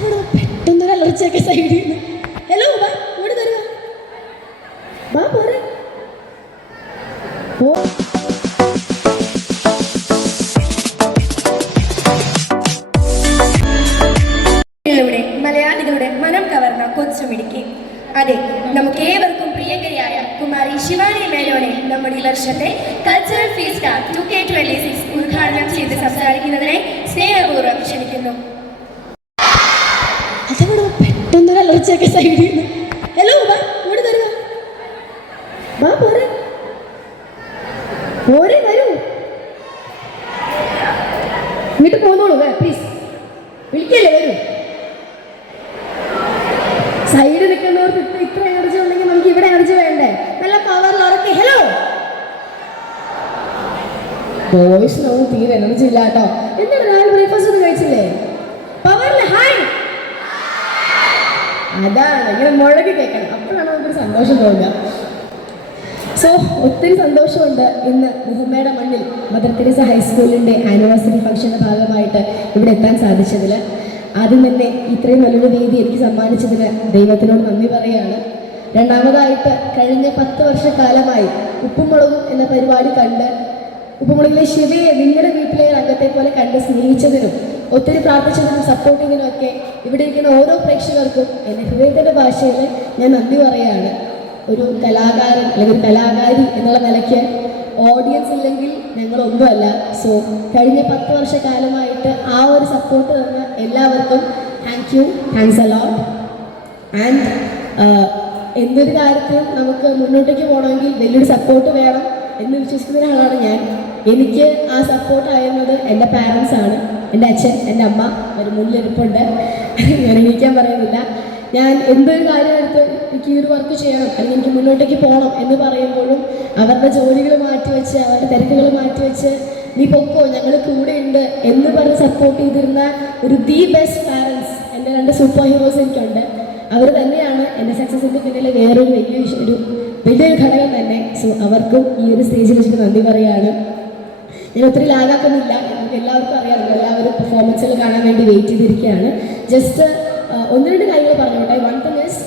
അതവിടെ പെട്ടെന്നൊരു അലർച്ചയൊക്കെ സൈഡിൽ നിന്ന്. ഹലോ ബാ ഇങ്ങോട്ട് തരുക. ബാ പോരെ. ഓ മലയാളികളുടെ മനം കവർന്ന കൊച്ചുമിടുക്കി. അതെ, നമുക്ക് ഏവർക്കും പ്രിയങ്കരിയായ കുമാരി ശിവാനി മേനോനെ നമ്മുടെ ഈ വർഷത്തെ കൾച്ചറൽ ഫീസ്റ്റ 2K26 ഉദ്ഘാടനം ചെയ്ത് സംസാരിക്കുന്നതിനെ സ്നേഹപൂർവ്വം ക്ഷണിക്കുന്നു. അതവിടെ പെട്ടെന്നൊരു അലർച്ചയൊക്കെ സൈഡിൽ നിന്ന്. ഹലോ ബാ ഇങ്ങോട്ട് തരുക. ബാ പോരെ. പോരെ വരൂ. ഇങ്ങോട്ട് പോന്നോളൂ പ്ലീസ്. വിളിക്കല്ലേ വരൂ. സൈഡ് നിൽക്കുന്നവർക്ക് ഇത്ര എനർജി ഉണ്ടെങ്കിൽ നമുക്ക് ഇവിടെ എനർജി വേണ്ടേ? നല്ല പവറിൽ ഉറക്കി. ഹലോ ബോയ്സിനൊന്നും തീരെ എനർജി ഇല്ല കേട്ടോ. എന്താണ് രാവിലെ ബ്രേക്ക്ഫാസ്റ്റ് ഒന്നും കഴിച്ചില്ലേ? പവറിൽ ഹായ്. അതാണ് ഇങ്ങനെ മുഴകി കേൾക്കണം, അപ്പോഴാണ് നമുക്കൊരു സന്തോഷം തോന്നുക. സോ ഒത്തിരി സന്തോഷമുണ്ട് ഇന്ന് മുഹമ്മയുടെ മണ്ണിൽ മദർ തെരേസ ഹൈസ്കൂളിൻ്റെ ആനിവേഴ്സറി ഫംഗ്ഷൻ്റെ ഭാഗമായിട്ട് ഇവിടെ എത്താൻ സാധിച്ചതിൽ. ആദ്യം തന്നെ ഇത്രയും നല്ലൊരു വേദി എനിക്ക് സമ്മാനിച്ചതിന് ദൈവത്തിനോട് നന്ദി പറയുകയാണ്. രണ്ടാമതായിട്ട് കഴിഞ്ഞ 10 വർഷക്കാലമായി ഉപ്പുമുളകും എന്ന പരിപാടി കണ്ട് ഉപ്പുമുളകിലെ ശിവയെ നിങ്ങളുടെ വീട്ടിലെ അംഗത്തെ പോലെ കണ്ട് സ്നേഹിച്ചതിനും ഒത്തിരി പ്രാർത്ഥിച്ചതിനും സപ്പോർട്ടിങ്ങിനും ഒക്കെ ഇവിടെ ഇരിക്കുന്ന ഓരോ പ്രേക്ഷകർക്കും എൻ്റെ ഹൃദയത്തിൻ്റെ ഭാഷയിൽ ഞാൻ നന്ദി പറയുകയാണ്. ഒരു കലാകാരൻ അല്ലെങ്കിൽ ഒരു കലാകാരി എന്നുള്ള നിലയ്ക്ക് ഓഡിയൻസ് ഇല്ലെങ്കിൽ ഞങ്ങളൊന്നുമല്ല. സോ കഴിഞ്ഞ 10 വർഷക്കാലമായിട്ട് ആ ഒരു സപ്പോർട്ട് തന്ന എല്ലാവർക്കും താങ്ക്സ് എ ലോട്ട്. ആൻഡ് എന്തൊരു കാര്യത്തിലും നമുക്ക് മുന്നോട്ടേക്ക് പോകണമെങ്കിൽ വലിയൊരു സപ്പോർട്ട് വേണം എന്ന് വിശ്വസിക്കുന്ന ഒരാളാണ് ഞാൻ. എനിക്ക് ആ സപ്പോർട്ടായിരുന്നത് എൻ്റെ പാരൻസ് ആണ്. എൻ്റെ അച്ഛൻ, എൻ്റെ അമ്മ ഒരു മുന്നിലിരിപ്പുണ്ട്. ഞാൻ എണീക്കാൻ പറയുന്നില്ല. ഞാൻ എന്തൊരു കാര്യം എടുത്ത് എനിക്ക് ഈ ഒരു വർക്ക് ചെയ്യണം അല്ലെങ്കിൽ എനിക്ക് മുന്നോട്ടേക്ക് പോകണം എന്ന് പറയുമ്പോഴും അവരുടെ ജോലികൾ മാറ്റിവെച്ച് അവരുടെ തിരക്കുകൾ മാറ്റിവെച്ച് നീ പൊക്കോ ഞങ്ങൾ കൂടെ ഉണ്ട് എന്ന് പറഞ്ഞ് സപ്പോർട്ട് ചെയ്തിരുന്ന ഒരു ദി ബെസ്റ്റ് പാരൻസ് എൻ്റെ 2 സൂപ്പർ ഹീറോസ് എനിക്കുണ്ട്. അവർ തന്നെയാണ് എൻ്റെ സക്സസിൻ്റെ പിന്നിലെ വേറൊരു വലിയൊരു ഘടകം തന്നെ. സോ അവർക്കും ഈ ഒരു സ്റ്റേജിൽ വെച്ചിട്ട് നന്ദി പറയുകയാണ്. ഞാൻ ഒത്തിരി ലാഗാക്കുന്നില്ല. നമുക്ക് എല്ലാവർക്കും അറിയാം, എല്ലാവരും പെർഫോമൻസുകൾ കാണാൻ വേണ്ടി വെയിറ്റ് ചെയ്തിരിക്കുകയാണ്. ജസ്റ്റ് 1-2 കാര്യങ്ങൾ പറഞ്ഞോട്ടെ. വൺ തിങ് ഈസ്,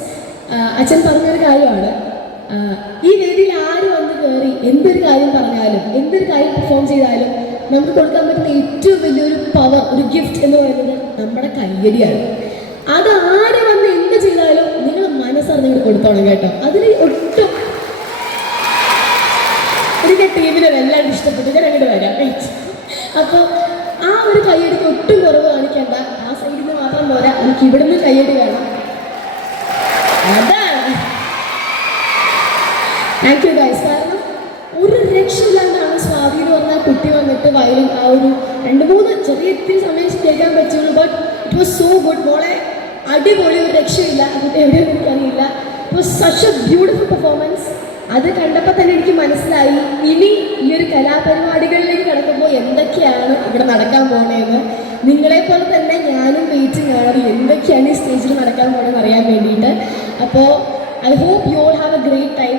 അച്ഛൻ പറഞ്ഞൊരു കാര്യമാണ്, ഈ വേദിയിൽ ആര് വന്ന് കയറി എന്തൊരു കാര്യം പറഞ്ഞാലും എന്തൊരു കാര്യം പെർഫോം ചെയ്താലും നമുക്ക് കൊടുക്കാൻ പറ്റുന്ന ഏറ്റവും വലിയൊരു പവർ, ഒരു ഗിഫ്റ്റ് എന്ന് പറയുന്നത് നമ്മുടെ കയ്യടിയാണ്. അത് ആര് വന്ന് എന്ത് ചെയ്താലും നിങ്ങൾ മനസ്സറിഞ്ഞ് കൊടുത്തോണം കേട്ടോ. അതിൽ ഒട്ടും എനിക്ക് ടീമിനെ വല്ലാണ്ട് ഇഷ്ടപ്പെട്ടു. ഞാൻ അങ്ങോട്ട് വരാം. അപ്പോൾ ആ ഒരു കയ്യടിക്ക് ഒട്ടും കുറവ് കാണിക്കേണ്ട. ആ സൈഡിൽ നിന്ന് മാത്രം പോരാ, എനിക്ക് ഇവിടുന്ന് കയ്യടി വേണം. അതാണ്. Thank you guys. കാരണം ഒരു രക്ഷയില്ലാണ്ടാണ് സ്വാതി എന്ന് പറഞ്ഞാൽ കുട്ടി വന്നിട്ട് വയലിൻ ആ ഒരു 2-3 ചെറിയ ഇത്തിരി സമയം കേൾക്കാൻ പറ്റുള്ളൂ. But it was so good. മോളെ അടിപൊളി, ഒരു രക്ഷയില്ല. കുട്ടി എവിടെയും എനിക്കറിയില്ല. It was such A beautiful performance. അത് കണ്ടപ്പോൾ തന്നെ എനിക്ക് മനസ്സിലായി ഇനി ഈ ഒരു കലാപരിപാടികളിലേക്ക് കടക്കുമ്പോൾ എന്തൊക്കെയാണ് ഇവിടെ നടക്കാൻ പോകണേന്ന്. നിങ്ങളെപ്പോലെ തന്നെ ഞാനും വെയിറ്റിംഗ് ആണ് എന്തൊക്കെയാണ് ഈ സ്റ്റേജിൽ നടക്കാൻ പോകണമെന്ന് അറിയാൻ വേണ്ടിയിട്ട്. അപ്പോൾ I hope you all have a great time.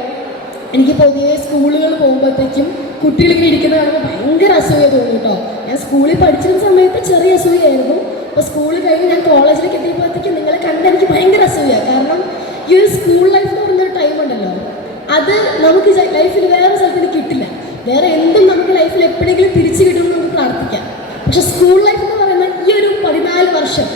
എനിക്ക് പൊതുവെ സ്കൂളുകൾ പോകുമ്പോഴത്തേക്കും കുട്ടികളിങ്ങനെ ഇരിക്കുന്നത് കാണുമ്പോൾ ഭയങ്കര അസൂയ തോന്നും കേട്ടോ. ഞാൻ സ്കൂളിൽ പഠിച്ചിരുന്ന സമയത്ത് ചെറിയ അസൂയായിരുന്നു. അപ്പോൾ സ്കൂൾ കഴിഞ്ഞ് ഞാൻ കോളേജിലേക്ക് എത്തിയപ്പോഴത്തേക്കും നിങ്ങളെ കണ്ട് എനിക്ക് ഭയങ്കര അസൂയ. കാരണം ഈ ഒരു സ്കൂൾ ലൈഫ് എന്ന് പറയുന്നൊരു ടൈം ഉണ്ടല്ലോ, അത് നമുക്ക് ലൈഫിൽ വേറെ സ്ഥലത്തിന് കിട്ടില്ല. വേറെ എന്തും നമുക്ക് ലൈഫിൽ എപ്പോഴെങ്കിലും തിരിച്ചു കിട്ടുമെന്ന് നമുക്ക് പ്രാർത്ഥിക്കാം. പക്ഷെ സ്കൂൾ ലൈഫ് എന്ന് പറയുന്ന ഈ ഒരു 14 വർഷം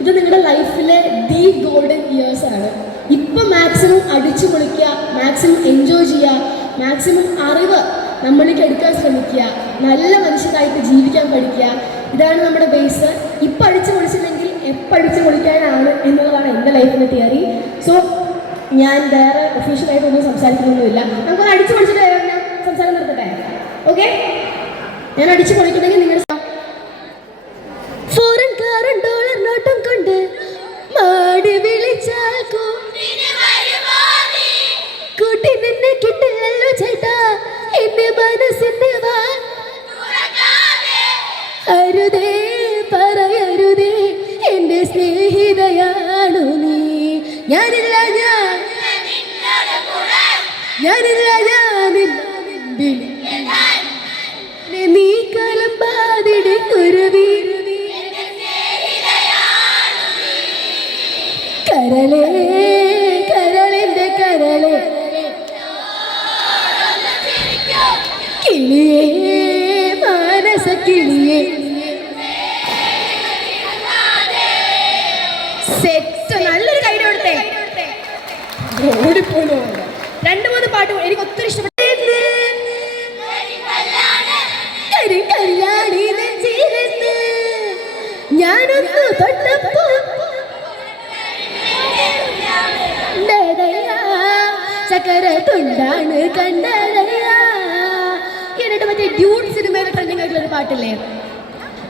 ഇത് നിങ്ങളുടെ ലൈഫിലെ ദി ഗോൾഡൻ ഇയേഴ്സ് ആണ്. ഇപ്പം മാക്സിമം അടിച്ചു പൊളിക്കുക, മാക്സിമം എൻജോയ് ചെയ്യുക, മാക്സിമം അറിവ് നമ്മളിലേക്ക് എടുക്കാൻ ശ്രമിക്കുക, നല്ല മനുഷ്യരായിട്ട് ജീവിക്കാൻ പഠിക്കുക. ഇതാണ് നമ്മുടെ ബേസ്. ഇപ്പം അടിച്ചു പൊളിച്ചില്ലെങ്കിൽ എപ്പോൾ അടിച്ചു പൊളിക്കാനാണ് എന്നുള്ളതാണ് എൻ്റെ ലൈഫിൻ്റെ തിയറി. സോ ഞാൻ വേറെ ഒഫീഷ്യലായിട്ടൊന്നും സംസാരിക്കുന്നൊന്നുമില്ല. നമുക്ക് അടിച്ചു പൊളിച്ചിട്ട് ഞാൻ സംസാരം നിർത്തട്ടെ. ഓക്കെ, ഞാൻ അടിച്ചു പൊളിക്കുന്നെങ്കിൽ നിങ്ങൾ ഫോറിൻ കാറും ഡോളർ നോട്ടും കൊണ്ട് മാടി വിളിച്ചാൽ കൂട്ടി നിന്നെ കിട്ടില്ലല്ലോ ചേട്ടാ എന്റെ മനസ്സിന്റെ അരുതേ പറയരുതേ എന്റെ സ്നേഹിതയാണു നീ. ഞാനില്ല നീ കലമ്പാതിടെ കുരുവി കരളേ കരളിന്റെ കരളേ കിളിയേ മാനസ കിളിയേ. സെറ്റ്, നല്ലൊരു കൈ കൊടുത്തേ. ഓടിപ്പോലോ 2-3 പാട്ട് എനിക്ക് ഒത്തിരി ഇഷ്ടപ്പെട്ടു. ഞാനൊന്ന് തൊട്ടപ്പോ ചക്കര തുണ്ടാണ് കണ്ടതയ്യ. എന്നിട്ട് മറ്റേ ഡ്യൂട്ട് സിനിമയിലെ ട്രെൻഡിങ് ആയിട്ടുള്ള ഒരു പാട്ടില്ലേ,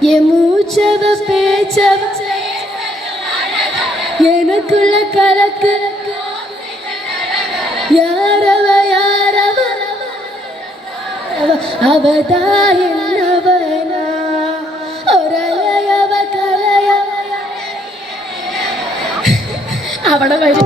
യമൂച്ചവ പേച്ചവ എനക്കുള്ള കലക്ക് യാരവ യാരവ അവതായവന ഒരയവ കലയ അവിടെ വഴി